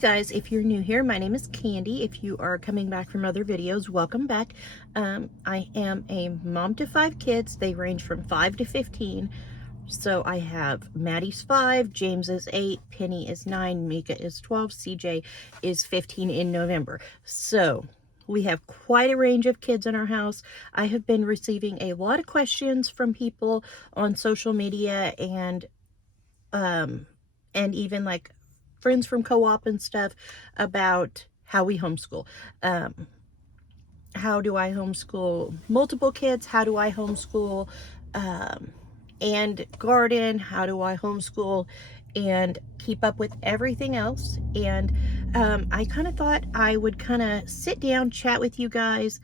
guys, if you're new here, my name is Candy. If you are coming back from other videos, welcome back. I am a mom to 5 kids. They range from 5 to 15. So I have Maddie's 5, James is 8, Penny is 9, Mika is 12, CJ is 15 in November. So we have quite a range of kids in our house. I have been receiving a lot of questions from people on social media and even like friends from co-op and stuff about how we homeschool. How do I homeschool multiple kids? How do I homeschool and garden? How do I homeschool and keep up with everything else? And I kind of thought I would kind of sit down, chat with you guys,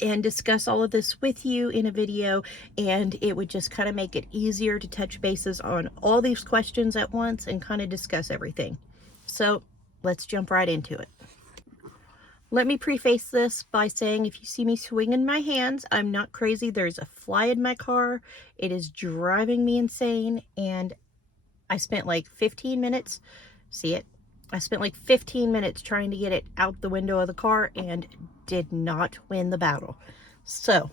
and discuss all of this with you in a video, and it would just kind of make it easier to touch bases on all these questions at once and kind of discuss everything. So let's jump right into it. Let me preface this by saying if you see me swinging my hands, I'm not crazy. There's a fly in my car. It is driving me insane, and I spent like 15 minutes, see it? I spent like 15 minutes trying to get it out the window of the car and did not win the battle. So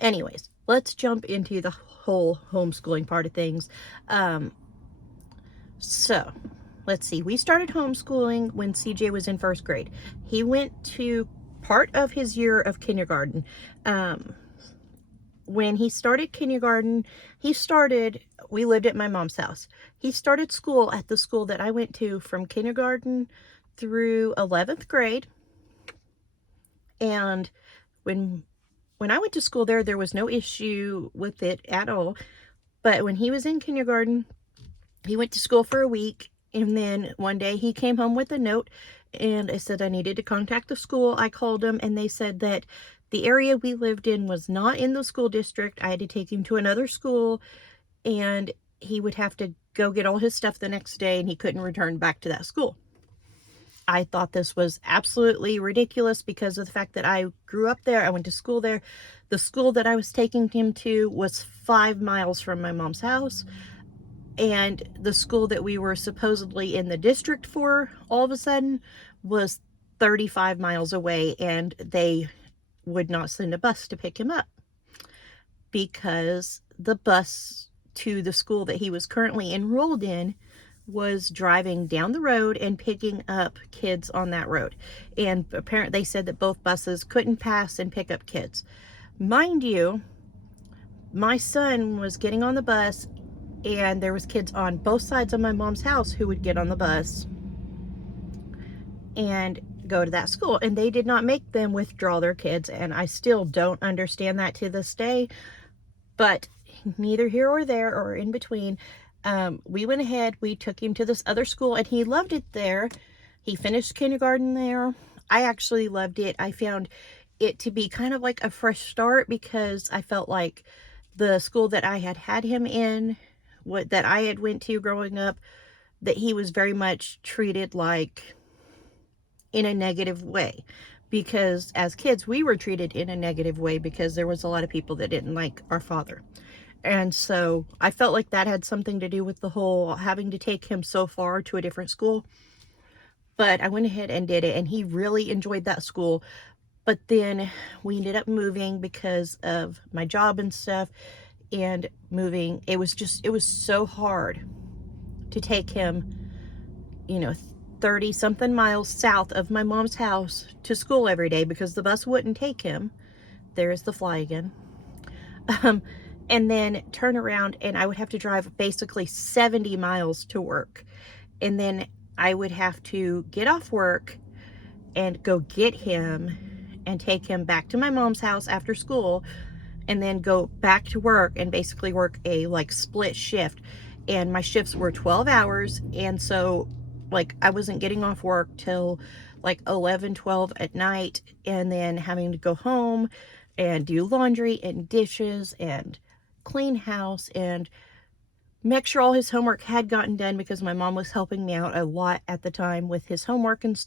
anyways, let's jump into the whole homeschooling part of things. So let's see. We started homeschooling when CJ was in 1st grade. He went to part of his year of kindergarten. When he started kindergarten, we lived at my mom's house. He started school at the school that I went to from kindergarten through 11th grade. And when I went to school there was no issue with it at all. But when he was in kindergarten, he went to school for a week. And then one day he came home with a note, and I said I needed to contact the school. I called them, and they said that the area we lived in was not in the school district. I had to take him to another school, and he would have to go get all his stuff the next day, and he couldn't return back to that school. I thought this was absolutely ridiculous because of the fact that I grew up there. I went to school there. The school that I was taking him to was 5 miles from my mom's house. And the school that we were supposedly in the district for all of a sudden was 35 miles away, and they would not send a bus to pick him up because the bus to the school that he was currently enrolled in was driving down the road and picking up kids on that road. And apparently they said that both buses couldn't pass and pick up kids. Mind you, my son was getting on the bus, and there was kids on both sides of my mom's house who would get on the bus and go to that school, and they did not make them withdraw their kids, and I still don't understand that to this day. But neither here or there or in between, we went ahead, we took him to this other school, and he loved it there. He finished kindergarten there. I actually loved it. I found it to be kind of like a fresh start because I felt like the school that I had him in, that I had went to growing up, that he was very much treated like in a negative way, because as kids we were treated in a negative way because there was a lot of people that didn't like our father. And so I felt like that had something to do with the whole having to take him so far to a different school. But I went ahead and did it, and he really enjoyed that school. But then we ended up moving because of my job and stuff, and moving, it was so hard to take him, 30 something miles south of my mom's house to school every day because the bus wouldn't take him. There's the fly again. And then turn around, and I would have to drive basically 70 miles to work. And then I would have to get off work and go get him and take him back to my mom's house after school, and then go back to work and basically work a split shift. And my shifts were 12 hours. And so I wasn't getting off work till 11, 12 at night, and then having to go home and do laundry and dishes and clean house and make sure all his homework had gotten done, because my mom was helping me out a lot at the time with his homework and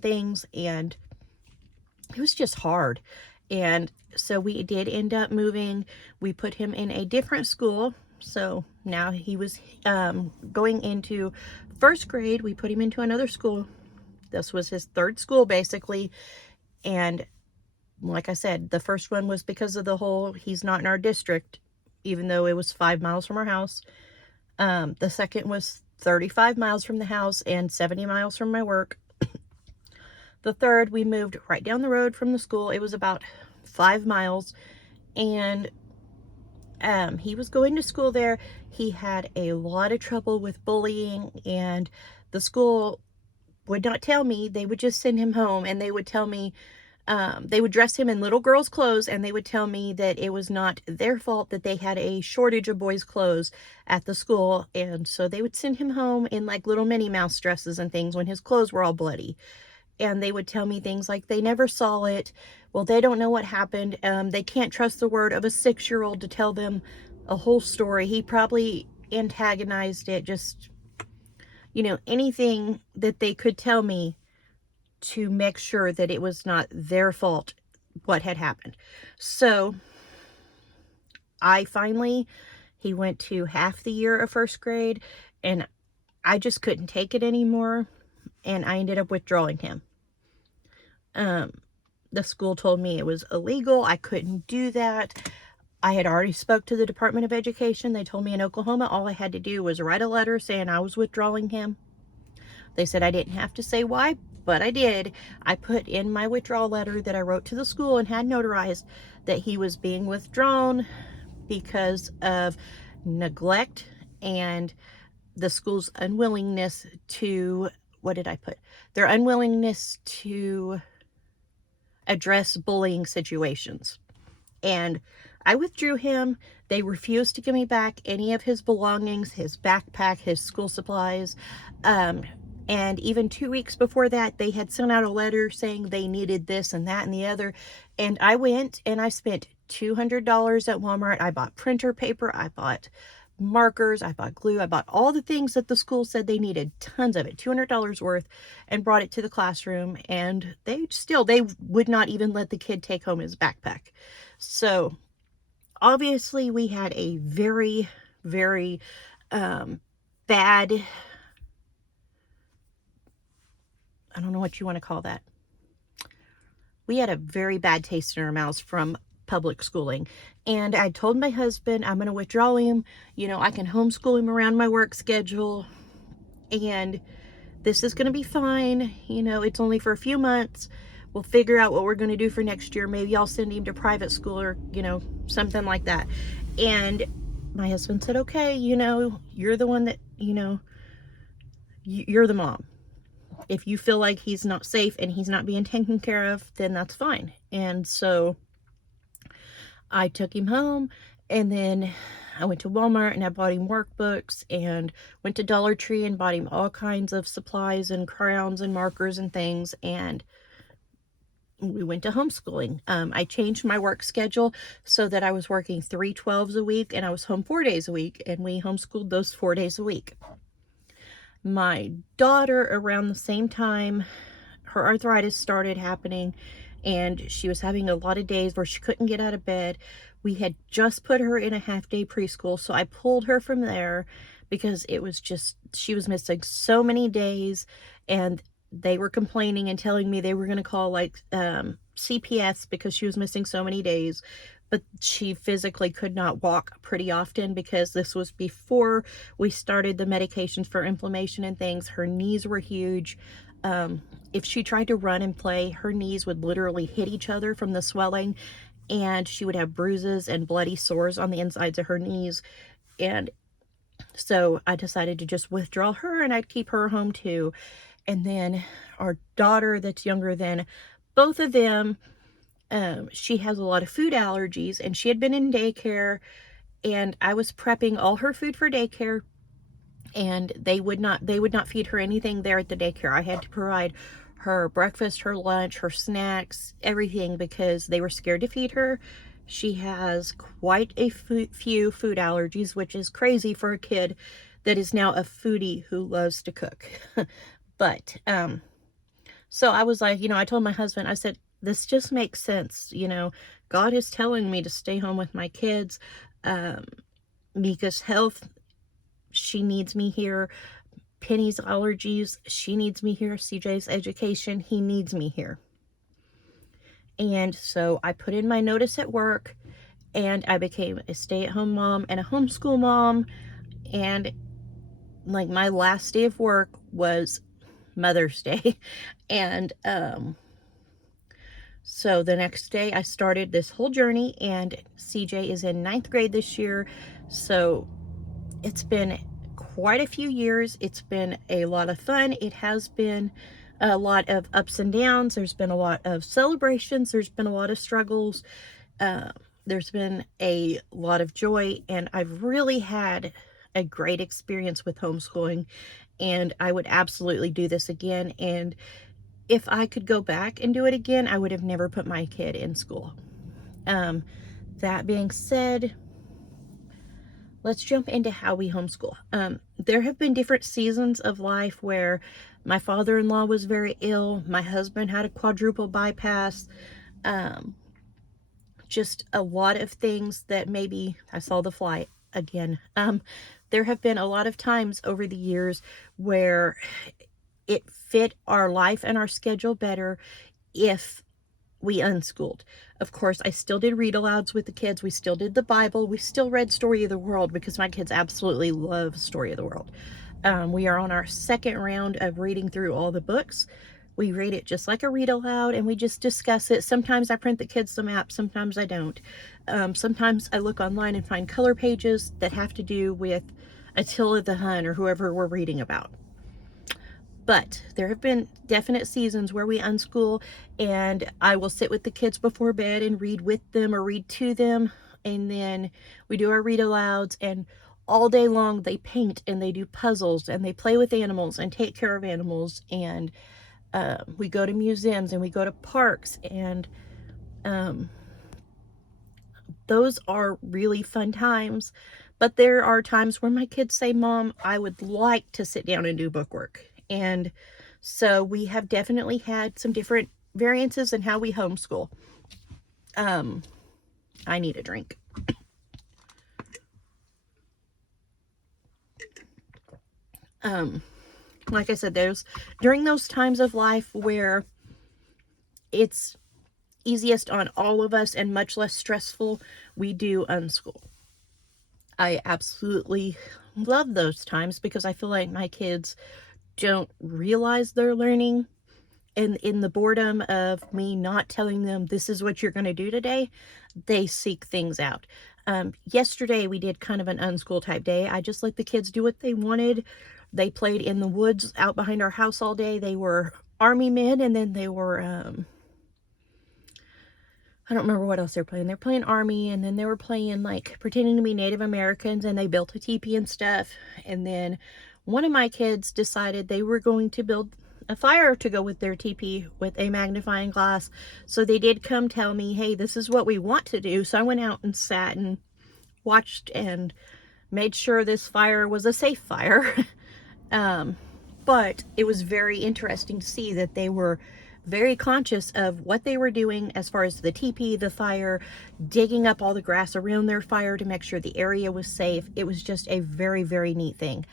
things, and it was just hard. And so we did end up moving. We put him in a different school. So now he was going into first grade. We put him into another school. This was his third school, basically. And like I said, the first one was because of the whole, he's not in our district, even though it was 5 miles from our house. The second was 35 miles from the house and 70 miles from my work. The third, we moved right down the road from the school. It was about 5 miles. And he was going to school there. He had a lot of trouble with bullying, and the school would not tell me. They would just send him home, and they would tell me, they would dress him in little girls' clothes, and they would tell me that it was not their fault that they had a shortage of boys' clothes at the school. And so they would send him home in like little Minnie Mouse dresses and things when his clothes were all bloody. And they would tell me things like they never saw it. Well, they don't know what happened. They can't trust the word of a 6-year-old to tell them a whole story. He probably antagonized it, just, anything that they could tell me to make sure that it was not their fault what had happened. So he went to half the year of first grade, and I just couldn't take it anymore, and I ended up withdrawing him. The school told me it was illegal. I couldn't do that. I had already spoke to the Department of Education. They told me in Oklahoma all I had to do was write a letter saying I was withdrawing him. They said I didn't have to say why, but I did. I put in my withdrawal letter that I wrote to the school and had notarized that he was being withdrawn because of neglect and the school's unwillingness to, what did I put? Their unwillingness to address bullying situations. And I withdrew him. They refused to give me back any of his belongings, his backpack, his school supplies. And even 2 weeks before that, they had sent out a letter saying they needed this and that and the other. And I went and I spent $200 at Walmart. I bought printer paper. I bought markers. I bought glue. I bought all the things that the school said they needed, tons of it, $200 worth, and brought it to the classroom. And they would not even let the kid take home his backpack. So obviously we had a very, very bad, I don't know what you want to call that. We had a very bad taste in our mouths from public schooling. And I told my husband, I'm going to withdraw him. I can homeschool him around my work schedule. And this is going to be fine. It's only for a few months. We'll figure out what we're going to do for next year. Maybe I'll send him to private school or, something like that. And my husband said, okay, you're the one that, you're the mom. If you feel like he's not safe and he's not being taken care of, then that's fine. And so I took him home, and then I went to Walmart and I bought him workbooks, and went to Dollar Tree and bought him all kinds of supplies and crayons and markers and things. And we went to homeschooling. I changed my work schedule so that I was working 3 12s a week and I was home 4 days a week, and we homeschooled those 4 days a week. My daughter, around the same time, her arthritis started happening, and she was having a lot of days where she couldn't get out of bed. We had just put her in a half-day preschool, so I pulled her from there because it was just, she was missing so many days, and they were complaining and telling me they were going to call CPS because she was missing so many days. But she physically could not walk pretty often because this was before we started the medications for inflammation and things. Her knees were huge. If she tried to run and play, her knees would literally hit each other from the swelling, and she would have bruises and bloody sores on the insides of her knees. And so I decided to just withdraw her, and I'd keep her home too. And then our daughter that's younger than both of them, she has a lot of food allergies, and she had been in daycare, and I was prepping all her food for daycare, and they would not feed her anything there at the daycare. I had to provide her breakfast, her lunch, her snacks, everything, because they were scared to feed her. She has quite a few food allergies, which is crazy for a kid that is now a foodie who loves to cook. But so I was like, I told my husband, I said, this just makes sense. God is telling me to stay home with my kids. Mika's health, she needs me here. Penny's allergies, she needs me here. CJ's education, he needs me here. And so I put in my notice at work, and I became a stay-at-home mom and a homeschool mom. And like my last day of work was Mother's Day. And so the next day I started this whole journey, and CJ is in 9th grade this year. So it's been quite a few years. It's been a lot of fun. It has been a lot of ups and downs. There's been a lot of celebrations. There's been a lot of struggles. There's been a lot of joy, and I've really had a great experience with homeschooling, and I would absolutely do this again. And if I could go back and do it again, I would have never put my kid in school. That being said, let's jump into how we homeschool. There have been different seasons of life where my father-in-law was very ill. My husband had a quadruple bypass. Just a lot of things that maybe I saw the fly again. There have been a lot of times over the years where it fit our life and our schedule better if we unschooled. Of course, I still did read alouds with the kids. We still did the Bible. We still read Story of the World because my kids absolutely love Story of the World. We are on our second round of reading through all the books. We read it just like a read aloud, and we just discuss it. Sometimes I print the kids the map, sometimes I don't. Sometimes I look online and find color pages that have to do with Attila the Hun or whoever we're reading about. But there have been definite seasons where we unschool, and I will sit with the kids before bed and read with them or read to them. And then we do our read alouds, and all day long they paint and they do puzzles and they play with animals and take care of animals. And we go to museums and we go to parks, and those are really fun times. But there are times where my kids say, Mom, I would like to sit down and do bookwork. And so we have definitely had some different variances in how we homeschool. I need a drink. Like I said, during those times of life where it's easiest on all of us and much less stressful, we do unschool. I absolutely love those times because I feel like my kids don't realize they're learning, and in the boredom of me not telling them this is what you're going to do today, they seek things out. Yesterday we did kind of an unschool type day. I just let the kids do what they wanted. They played in the woods out behind our house all day. They were army men, and then they were I don't remember what else they're playing. They're playing army, and then they were playing like pretending to be Native Americans, and they built a teepee and stuff. And then one of my kids decided they were going to build a fire to go with their teepee with a magnifying glass. So they did come tell me, hey, this is what we want to do. So I went out and sat and watched and made sure this fire was a safe fire. But it was very interesting to see that they were very conscious of what they were doing as far as the teepee, the fire, digging up all the grass around their fire to make sure the area was safe. It was just a very, very neat thing.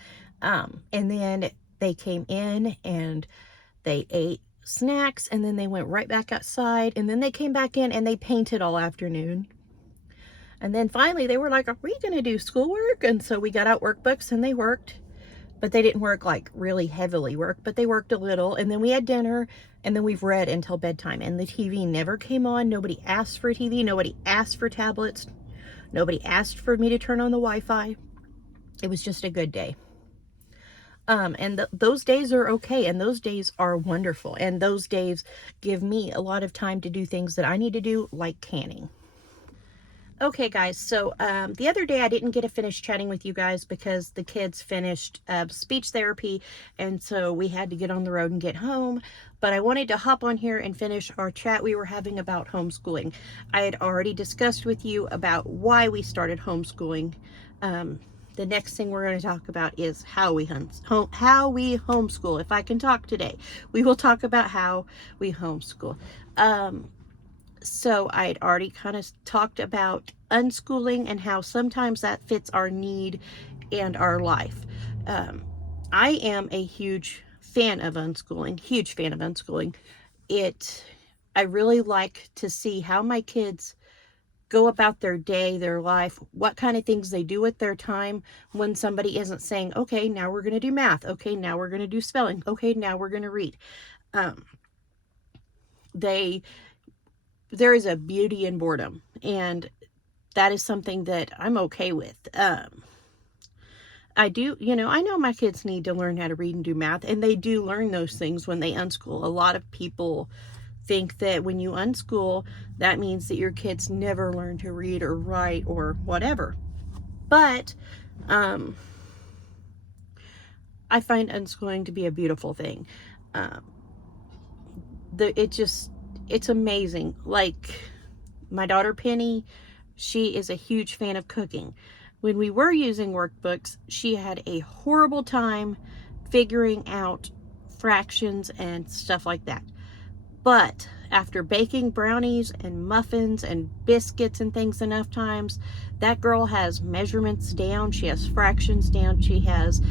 And then they came in and they ate snacks, and then they went right back outside, and then they came back in and they painted all afternoon. And then finally they were like, are we going to do schoolwork? And so we got out workbooks and they worked, but they didn't work like really heavily work, but they worked a little. And then we had dinner, and then we've read until bedtime, and the TV never came on. Nobody asked for a TV. Nobody asked for tablets. Nobody asked for me to turn on the Wi-Fi. It was just a good day. And those days are okay, and those days are wonderful, and those days give me a lot of time to do things that I need to do, like canning. Okay, guys, so the other day I didn't get to finish chatting with you guys because the kids finished speech therapy, and so we had to get on the road and get home. But I wanted to hop on here and finish our chat we were having about homeschooling. I had already discussed with you about why we started homeschooling. The next thing we're going to talk about is how we homeschool. If I can talk today, we will talk about how we homeschool. So I had already kind of talked about unschooling and how sometimes that fits our need and our life. I am a huge fan of unschooling, huge fan of unschooling. I really like to see how my kids go about their day, their life, what kind of things they do with their time when somebody isn't saying, okay, now we're going to do math. Okay, now we're going to do spelling. Okay, now we're going to read. Um, there is a beauty in boredom, and that is something that I'm okay with. I know my kids need to learn how to read and do math, and they do learn those things when they unschool. A lot of people think that when you unschool, that means that your kids never learn to read or write or whatever. But I find unschooling to be a beautiful thing. Um, it's amazing. Like my daughter Penny, she is a huge fan of cooking. When we were using workbooks, she had a horrible time figuring out fractions and stuff like that. But after baking brownies and muffins and biscuits and things enough times, that girl has measurements down. She has fractions down. She has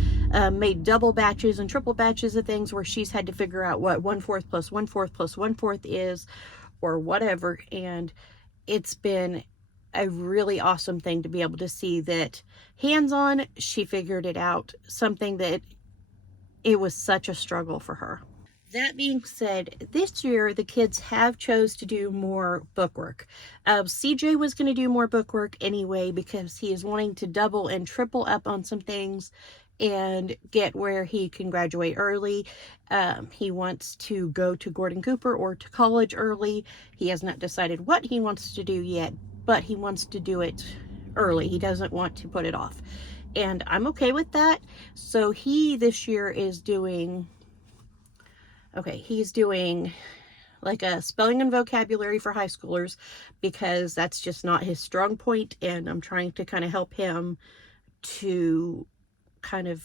made double batches and triple batches of things where she's had to figure out what 1/4 plus 1/4 plus 1/4 is, or whatever. And it's been a really awesome thing to be able to see that hands-on, she figured it out, something that it was such a struggle for her. That being said, this year the kids have chose to do more bookwork. CJ was going to do more bookwork anyway because he is wanting to double and triple up on some things and get where he can graduate early. He wants to go to Gordon Cooper or to college early. He has not decided what he wants to do yet, but he wants to do it early. He doesn't want to put it off. And I'm okay with that. So he this year is doing... Okay, he's doing like a spelling and vocabulary for high schoolers because that's just not his strong point, and I'm trying to kind of help him to kind of,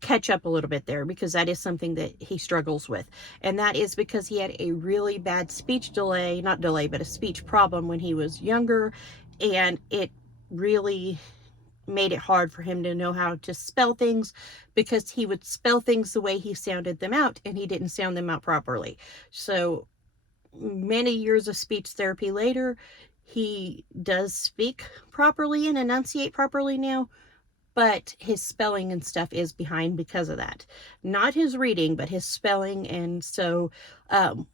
catch up a little bit there because that is something that he struggles with. And that is because he had a really bad speech delay, not delay, but a speech problem when he was younger, and it really made it hard for him to know how to spell things because he would spell things the way he sounded them out and he didn't sound them out properly. So many years of speech therapy later, he does speak properly and enunciate properly now, but his spelling and stuff is behind because of that. Not his reading, but his spelling. And so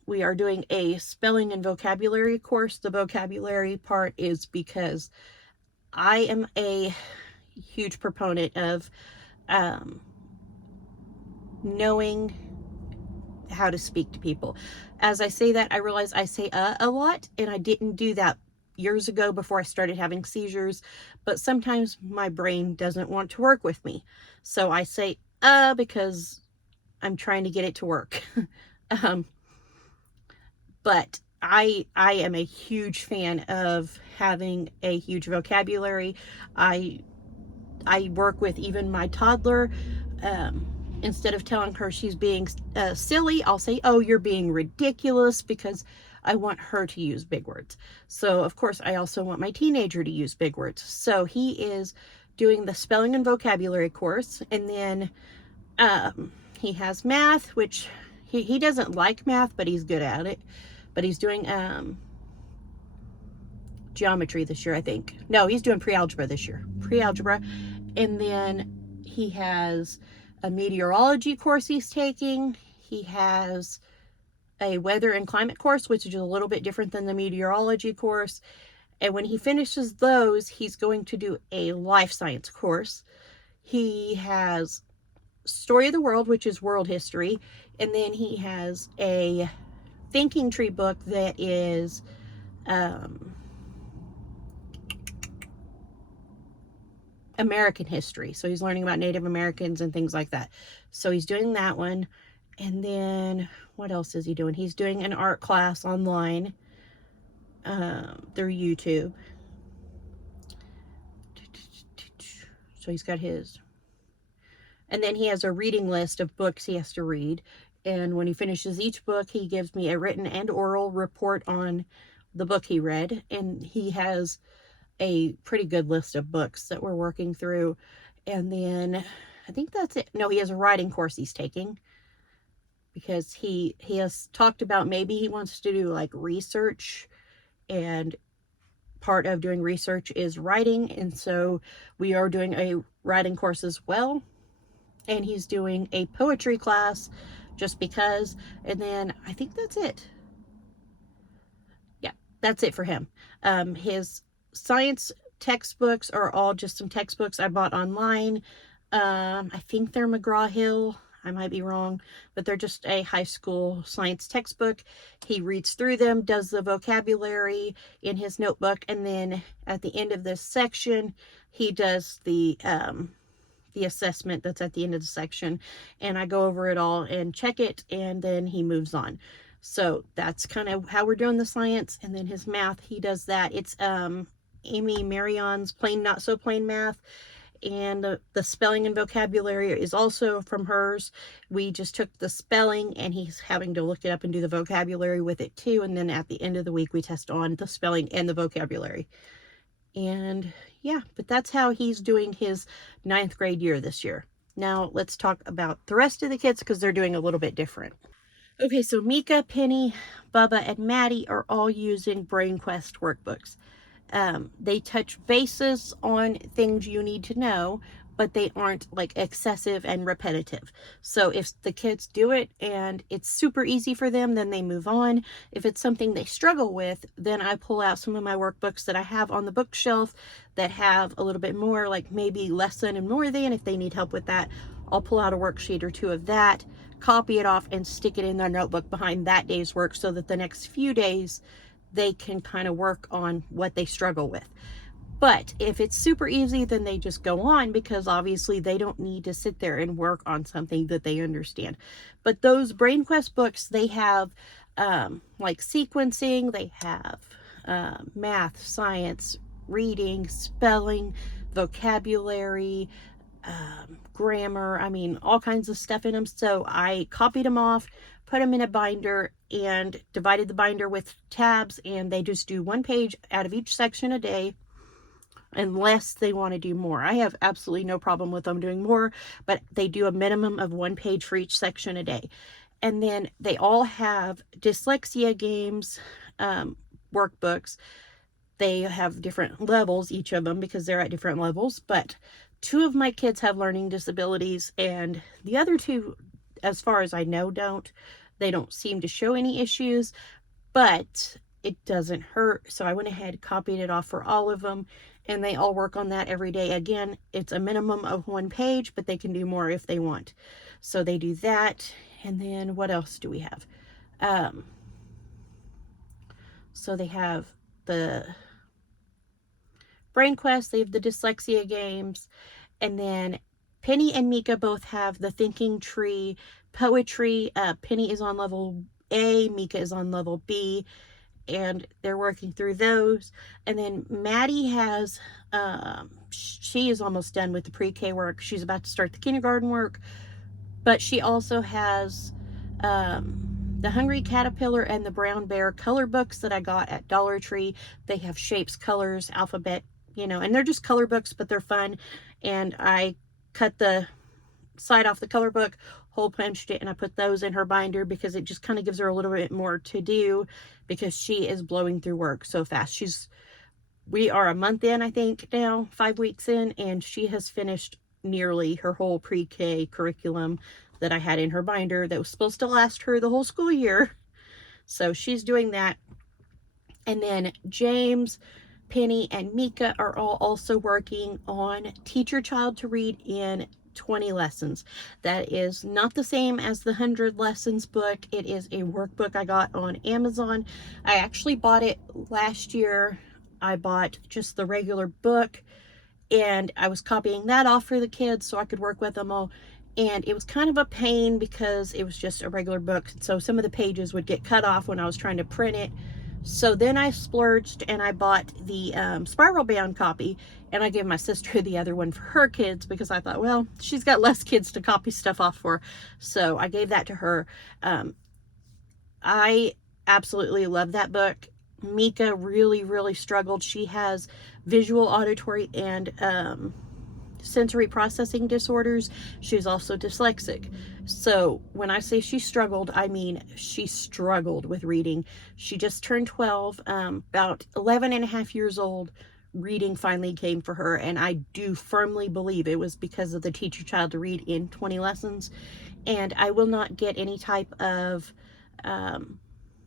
we are doing a spelling and vocabulary course. The vocabulary part is because I am a huge proponent of knowing how to speak to people. As I say that, I realize I say a lot, and I didn't do that years ago before I started having seizures, but sometimes my brain doesn't want to work with me. So I say because I'm trying to get it to work. But I am a huge fan of having a huge vocabulary. I work with even my toddler. Instead of telling her she's being silly, I'll say, oh, you're being ridiculous, because I want her to use big words. So, of course, I also want my teenager to use big words. So he is doing the spelling and vocabulary course, and then he has math, which he doesn't like math, but he's good at it. But he's doing geometry this year, I think. No, he's doing pre-algebra this year. Pre-algebra. And then he has a meteorology course he's taking. He has a weather and climate course, which is a little bit different than the meteorology course. And when he finishes those, he's going to do a life science course. He has Story of the World, which is world history. And then he has a thinking tree book that is American history. So he's learning about Native Americans and things like that. So he's doing that one. And then what else is he doing? He's doing an art class online through YouTube. So he's got his. And then he has a reading list of books he has to read. And when he finishes each book, he gives me a written and oral report on the book he read, and he has a pretty good list of books that we're working through. And then I think that's it. No, he has a writing course he's taking, because he has talked about maybe he wants to do like research, and part of doing research is writing, and so we are doing a writing course as well. And he's doing a poetry class just because. And then I think that's it. Yeah, that's it for him. His science textbooks are all just some textbooks I bought online. I think they're McGraw-Hill. I might be wrong, but they're just a high school science textbook. He reads through them, does the vocabulary in his notebook, and then at the end of this section, he does the assessment that's at the end of the section, and I go over it all and check it, and then he moves on. So that's kind of how we're doing the science. And then his math, he does that. It's Amy Marion's Plain Not So Plain Math, and the spelling and vocabulary is also from hers. We just took the spelling, and he's having to look it up and do the vocabulary with it too, and then at the end of the week we test on the spelling and the vocabulary. And yeah, but that's how he's doing his 9th grade year this year. Now let's talk about the rest of the kids, because they're doing a little bit different. Okay, so Mika, Penny, Bubba, and Maddie are all using Brain Quest workbooks. They touch bases on things you need to know, but they aren't like excessive and repetitive. So if the kids do it and it's super easy for them, then they move on. If it's something they struggle with, then I pull out some of my workbooks that I have on the bookshelf that have a little bit more, like maybe less than and more than. If they need help with that, I'll pull out a worksheet or two of that, copy it off, and stick it in their notebook behind that day's work, so that the next few days they can kind of work on what they struggle with. But if it's super easy, then they just go on, because obviously they don't need to sit there and work on something that they understand. But those Brain Quest books, they have like sequencing, they have math, science, reading, spelling, vocabulary, grammar, I mean, all kinds of stuff in them. So I copied them off, put them in a binder, and divided the binder with tabs, and they just do 1 page out of each section a day, unless they want to do more. I have absolutely no problem with them doing more, but they do a minimum of 1 page for each section a day. And then they all have dyslexia games, workbooks. They have different levels, each of them, because they're at different levels. But 2 of my kids have learning disabilities, and the other 2, as far as I know, don't. They don't seem to show any issues, but it doesn't hurt. So I went ahead, copied it off for all of them, and they all work on that every day. Again, it's a minimum of 1 page, but they can do more if they want. So they do that. And then what else do we have? So they have the Brain Quest, they have the dyslexia games, and then Penny and Mika both have the Thinking Tree poetry. Penny is on level A, Mika is on level B, and they're working through those. And then Maddie has, she is almost done with the pre-K work. She's about to start the kindergarten work, but she also has the Hungry Caterpillar and the Brown Bear color books that I got at Dollar Tree. They have shapes, colors, alphabet, you know, and they're just color books, but they're fun. And I cut the side off the color book, hole punched it, and I put those in her binder, because it just kind of gives her a little bit more to do, because she is blowing through work so fast. We are a month in, I think now, 5 weeks in, and she has finished nearly her whole pre-K curriculum that I had in her binder that was supposed to last her the whole school year. So she's doing that. And then James, Penny, and Mika are all also working on Teach Your Child to Read in 20 lessons. That is not the same as the 100 lessons book. It is a workbook I got on Amazon. I actually bought it last year. I bought just the regular book, and I was copying that off for the kids so I could work with them all. And it was kind of a pain, because it was just a regular book, so some of the pages would get cut off when I was trying to print it. So then I splurged and I bought the spiral bound copy, and I gave my sister the other one for her kids, because I thought, well, she's got less kids to copy stuff off for. So I gave that to her. I absolutely love that book. Mika really, really struggled. She has visual, auditory, and sensory processing disorders. She's also dyslexic. So when I say she struggled, I mean she struggled with reading. She just turned 12, about 11 and a half years old. Reading finally came for her, and I do firmly believe it was because of the Teach Your Child to Read in 20 lessons. And I will not get any type of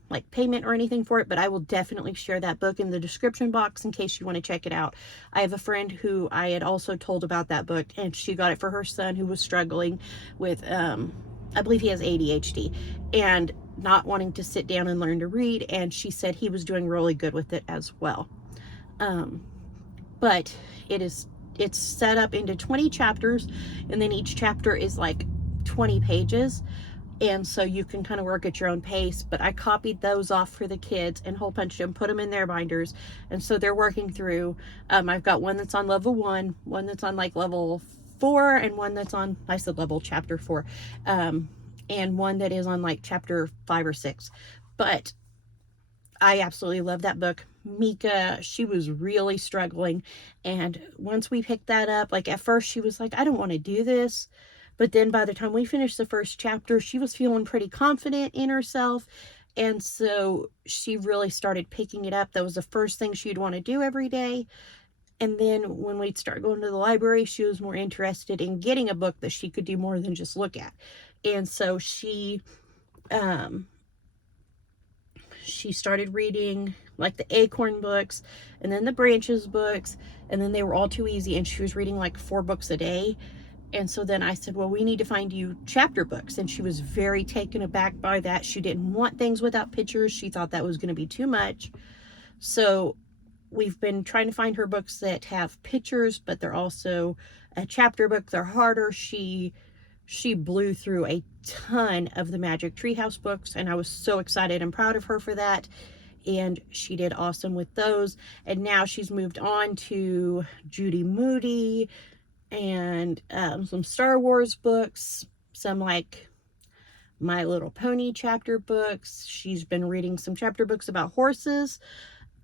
like payment or anything for it, but I will definitely share that book in the description box in case you want to check it out. I have a friend who I had also told about that book, and she got it for her son who was struggling with I believe he has ADHD and not wanting to sit down and learn to read, and she said he was doing really good with it as well. But it's set up into 20 chapters, and then each chapter is like 20 pages. And so you can kind of work at your own pace, but I copied those off for the kids and hole punched them, put them in their binders. And so they're working through, I've got one that's on level 1, one that's on like level 4, and one that's on, I said level chapter 4, and one that is on like chapter 5 or 6. But I absolutely love that book. Mika, she was really struggling. And once we picked that up, like at first she was like, I don't want to do this. But then by the time we finished the first chapter, she was feeling pretty confident in herself. And so she really started picking it up. That was the first thing she'd want to do every day. And then when we'd start going to the library, she was more interested in getting a book that she could do more than just look at. And so she started reading like the Acorn books and then the Branches books, and then they were all too easy, and she was reading like 4 books a day. And so then I said, well, we need to find you chapter books. And she was very taken aback by that. She didn't want things without pictures. She thought that was going to be too much. So we've been trying to find her books that have pictures, but they're also a chapter book. They're harder. She blew through a ton of the Magic Treehouse books, and I was so excited and proud of her for that. And she did awesome with those. And now she's moved on to Judy Moody, and some Star Wars books, some like My Little Pony chapter books. She's been reading some chapter books about horses.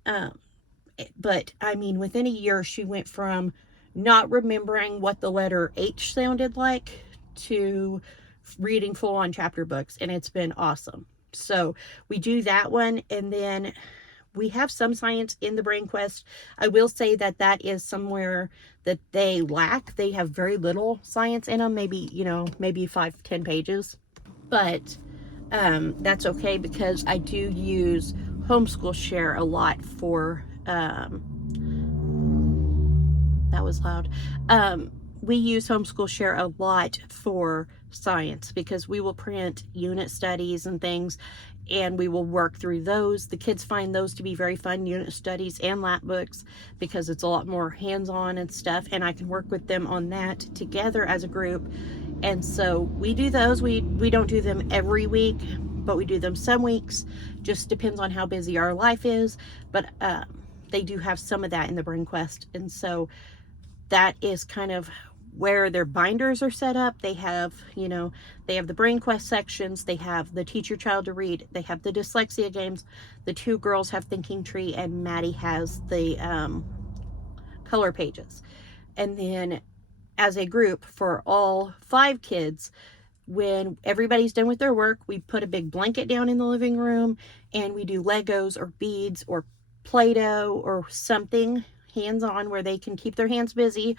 But I mean, within a year, she went from not remembering what the letter H sounded like to reading full-on chapter books, and it's been awesome. So we do that one, and then we have some science in the Brain Quest. I will say that that is somewhere that they lack. They have very little science in them, maybe 5-10 pages. But that's okay, because I do use Homeschool Share a lot for, that was loud. We use Homeschool Share a lot for science, because we will print unit studies and things, and we will work through those. The kids find those to be very fun, unit studies and lap books, because it's a lot more hands-on and stuff, and I can work with them on that together as a group. And so we do those. We don't do them every week, but we do them some weeks. Just depends on how busy our life is. But they do have some of that in the Brain Quest, and so that is kind of where their binders are set up. They have, they have the Brain Quest sections, they have the Teach Your Child to Read, they have the dyslexia games, the 2 girls have Thinking Tree, and Maddie has the color pages. And then as a group for all 5 kids, when everybody's done with their work, we put a big blanket down in the living room, and we do Legos or beads or Play-Doh or something hands-on where they can keep their hands busy.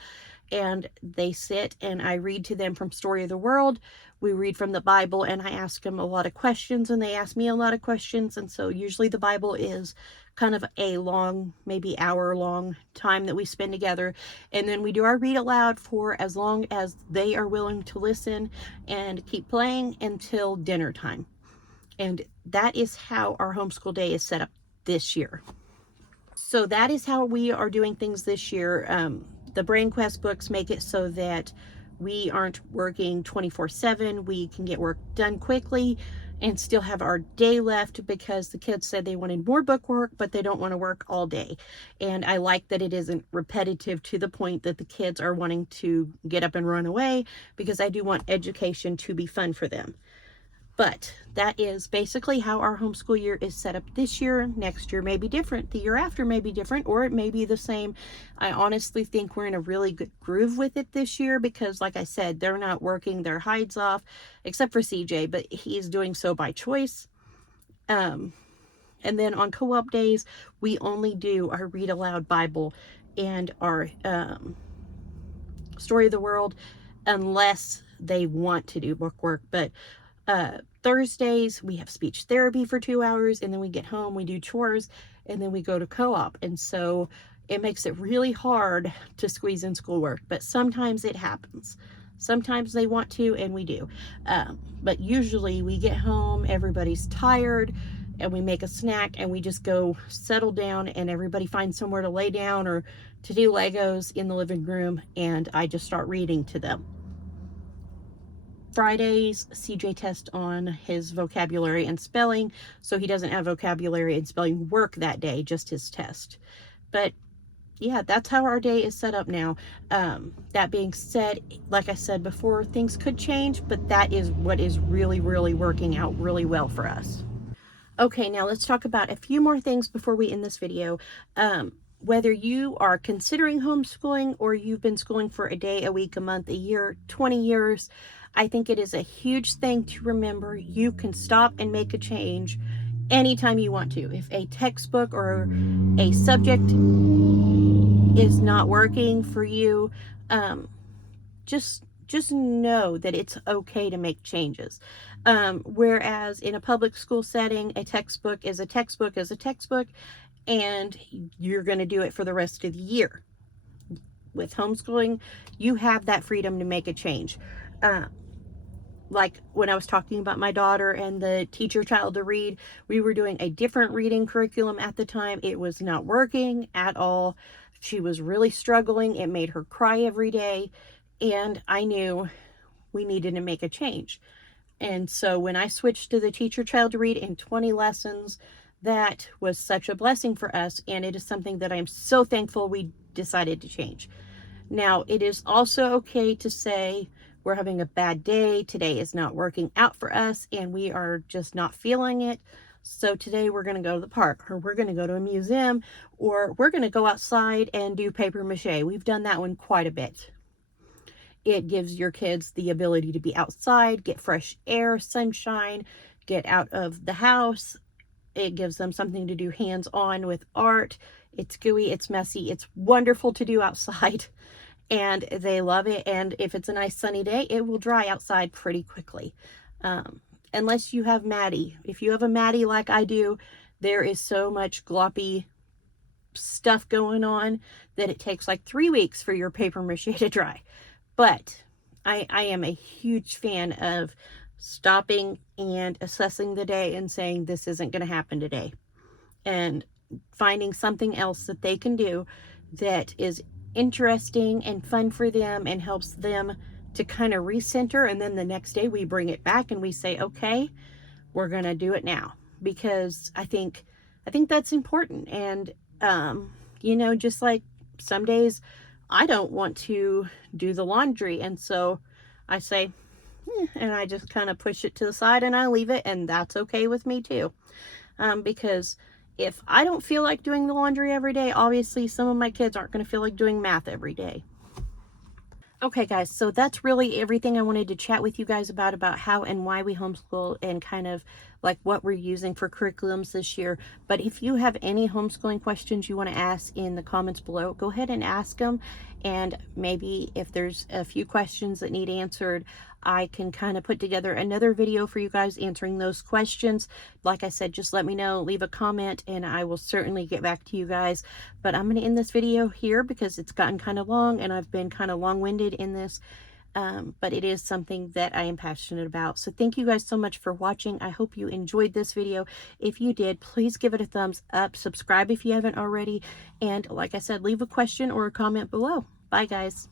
And they sit, and I read to them from Story of the World. We read from the Bible, and I ask them a lot of questions, and they ask me a lot of questions. And so usually the Bible is kind of a long, maybe hour-long time that we spend together. And then we do our read aloud for as long as they are willing to listen and keep playing until dinner time. And that is how our homeschool day is set up this year. So that is how we are doing things this year. The Brain Quest books make it so that we aren't working 24/7. We can get work done quickly and still have our day left, because the kids said they wanted more book work, but they don't want to work all day. And I like that it isn't repetitive to the point that the kids are wanting to get up and run away, because I do want education to be fun for them. But that is basically how our homeschool year is set up this year. Next year may be different. The year after may be different, or it may be the same. I honestly think we're in a really good groove with it this year because, like I said, they're not working their hides off, except for CJ, but he's doing so by choice. And then on co-op days, we only do our read aloud Bible and our story of the world unless they want to do book work. But Thursdays, we have speech therapy for 2 hours, and then we get home, we do chores, and then we go to co-op. And so it makes it really hard to squeeze in schoolwork, but sometimes it happens. Sometimes they want to, and we do. But usually we get home, everybody's tired, and we make a snack, and we just go settle down, and everybody finds somewhere to lay down or to do Legos in the living room, and I just start reading to them. Fridays, CJ tests on his vocabulary and spelling, so he doesn't have vocabulary and spelling work that day, just his test. But yeah, that's how our day is set up now. That being said, like I said before, things could change, but that is what is really, really working out really well for us. Okay, now let's talk about a few more things before we end this video. Whether you are considering homeschooling or you've been schooling for a day, a week, a month, a year, 20 years, I think it is a huge thing to remember. You can stop and make a change anytime you want to. If a textbook or a subject is not working for you, just know that it's okay to make changes. Whereas in a public school setting, a textbook is a textbook is a textbook, and you're going to do it for the rest of the year. With homeschooling, you have that freedom to make a change. Like when I was talking about my daughter and the Teach Your Child to Read, we were doing a different reading curriculum at the time. It was not working at all. She was really struggling. It made her cry every day. And I knew we needed to make a change. And so when I switched to the Teach Your Child to Read in 20 lessons, that was such a blessing for us. And it is something that I'm so thankful we decided to change. Now, it is also okay to say we're having a bad day. Today is not working out for us and we are just not feeling it. So today we're going to go to the park, or we're going to go to a museum, or we're going to go outside and do paper mache. We've done that one quite a bit. It gives your kids the ability to be outside, get fresh air, sunshine, get out of the house. It gives them something to do hands-on with art. It's gooey, it's messy, it's wonderful to do outside, and they love it. And if it's a nice sunny day, it will dry outside pretty quickly. Unless you have Maddie. If you have a Maddie like I do, there is so much gloppy stuff going on that it takes like 3 weeks for your paper mache to dry. But I am a huge fan of stopping and assessing the day and saying, this isn't going to happen today. And finding something else that they can do that is interesting and fun for them and helps them to kind of recenter. And then the next day we bring it back and we say, okay, we're going to do it now. Because I think that's important. And, you know, just like some days I don't want to do the laundry. And so I say, and I just kind of push it to the side and I leave it. And that's okay with me too. Because if I don't feel like doing the laundry every day, obviously some of my kids aren't going to feel like doing math every day. Okay guys, so that's really everything I wanted to chat with you guys about how and why we homeschool and kind of like what we're using for curriculums this year. But if you have any homeschooling questions you want to ask in the comments below, go ahead and ask them. And maybe if there's a few questions that need answered, I can kind of put together another video for you guys answering those questions. Like I said, just let me know, leave a comment, and I will certainly get back to you guys. But I'm going to end this video here because it's gotten kind of long and I've been kind of long-winded in this. But it is something that I am passionate about. So thank you guys so much for watching. I hope you enjoyed this video. If you did, please give it a thumbs up, subscribe if you haven't already, and like I said, leave a question or a comment below. Bye guys.